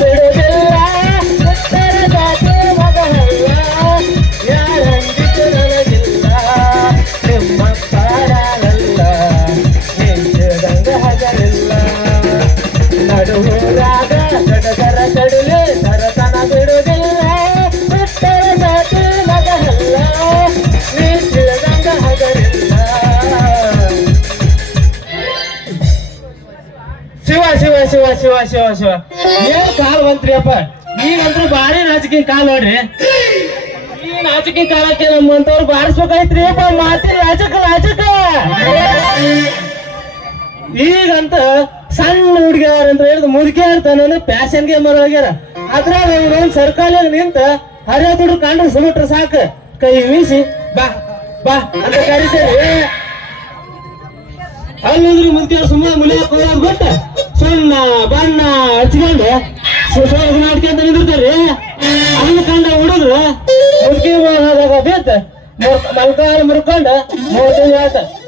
ಬಿಡುವುದಿಲ್ಲ ಉತ್ತರ ಜಾತಿ ಮಗನಲ್ಲ ಯಾರಂದಿತು ನನಗಿಲ್ಲ ನಿಮ್ಮ ಕಾಡಲ್ಲ ನಿಂತಿದಂಗ ಹಗಲಿಲ್ಲ ನಡುವೂರಾಗ ಸಡಗರ ಕಡಿಲೆ ಸರತನ ಬಿಡುವುದಿಲ್ಲ ಉತ್ತರ ಜಾತಿ ಮಗನಲ್ಲ ನಿಂತಿದಂಗ ಹಗಲಿಲ್ಲ ಶಿವ ಶಿವ ಶಿವ ಶಿವ ಶಿವ ಶಿವ ಏನ್ ಕಾಲ್ ಬಂತ್ರಿ ಅಪ್ಪ ಈಗಂತ್ರು ಭಾರಿ ನಾಚಿಕೆ ಕಾಲ್ ನೋಡ್ರಿ ಈ ನಾಚಿಕೆ ಕಾಲಕ್ಕೆ ನಮ್ಮಂತವ್ರು ಬಾರಿಸ್ಬೇಕಾಯ್ತ್ರಿ ಅಪ್ಪ ಮಾತಿನ ರಾಜಕ ಈಗಂತ ಸಣ್ಣ ಹುಡುಗಿಯಾರ ಅಂತ ಹೇಳಿದ್ ಮುದುಕಿ ಇರ್ತಾನ ಪ್ಯಾಶನ್ಗೆ ಮರವಾಗ್ಯಾರ ಅದ್ರಾಗ ಇನ್ನೊಂದ್ ಸರ್ಕಾಲಿಯಾಗ ನಿಂತ ಹರಿಯ ದುಡ್ಡು ಕಂಡ್ರೆ ಸುಮಿಟ್ರ ಸಾಕು ಕೈ ವೀಸಿ ಬಾ ಬಾ ಅಂತ ಕರಿತೇವೆ ಅಲ್ಲಂದ್ರೆ ಮುದುಕಿಯವ್ರು ಸುಮ್ಮನೆ ಮುಲಿಯಕ್ಕೆ ಹೋಗೋದು ಬಿಟ್ಟು ಸುಣ್ಣ ಬಣ್ಣ ಹಚ್ಕೊಂಡು ಮಾಡ್ಕೊಂತ ನಿಂದಿರ್ತಾರ್ರಿ ಹಂಗ ಕಂಡ ಹುಡುಗ್ರು ಮುದುಕಿ ಬೇತ ಮಲ್ಕಾಲ ಮುರ್ಕೊಂಡು 3 ತಿಂಗಳು ಆತ